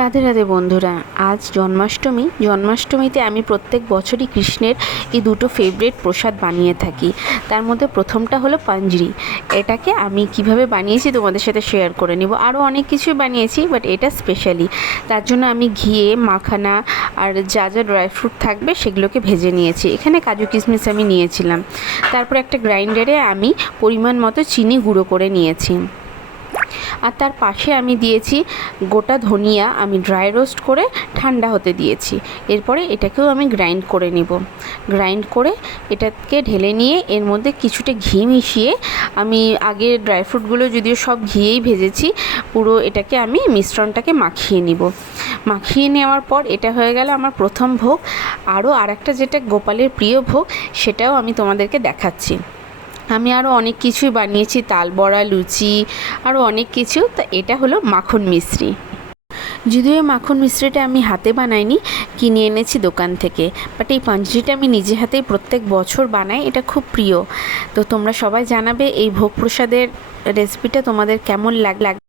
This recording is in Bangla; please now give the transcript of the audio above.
রাধে রাধে বন্ধুরা, আজ জন্মাষ্টমীতে আমি প্রত্যেক বছরই কৃষ্ণের এই দুটো ফেভারিট প্রসাদ বানিয়ে থাকি। তার মধ্যে প্রথমটা হলো পাঞ্জরি। এটাকে আমি কিভাবে বানিয়েছি তোমাদের সাথে শেয়ার করে নিব। আরও অনেক কিছুই বানিয়েছি, বাট এটা স্পেশালি। তার জন্য আমি ঘিয়ে মাখানা আর যা যা ড্রাই ফ্রুট থাকবে সেগুলোকে ভেজে নিয়েছি। এখানে কাজু কিশমিশ আমি নিয়েছিলাম। তারপর একটা গ্রাইন্ডারে আমি পরিমাণ মতো চিনি গুঁড়ো করে নিয়েছি। আর তার পাশে আমি দিয়েছি গোটা ধনিয়া, আমি ড্রাই রোস্ট করে ঠান্ডা হতে দিয়েছি। এরপরে এটাকেও আমি গ্রাইন্ড করে নিব। গ্রাইন্ড করে এটাকে ঢেলে নিয়ে এর মধ্যে কিছুটা ঘি মিশিয়ে, আমি আগে ড্রাই ফ্রুটগুলো যদিও সব ঘিয়েই ভেজেছি, পুরো এটাকে আমি মিশ্রণটাকে মাখিয়ে নিব। মাখিয়ে নেওয়ার পর এটা হয়ে গেল আমার প্রথম ভোগ। আরও আরেকটা যেটা গোপালের প্রিয় ভোগ, সেটাও আমি তোমাদেরকে দেখাচ্ছি। আমি আরও অনেক কিছুই বানিয়েছি, তালবড়া, লুচি, আরও অনেক কিছু। তা এটা হলো মাখন মিশ্রি। যদিও এই মাখন মিশ্রিটা আমি হাতে বানাইনি, কিনে এনেছি দোকান থেকে। বাট এই পাঞ্জরিটা আমি নিজে হাতেই প্রত্যেক বছর বানাই, এটা খুব প্রিয়। তো তোমরা সবাই জানাবে এই ভোগ প্রসাদের রেসিপিটা তোমাদের কেমন লাগে।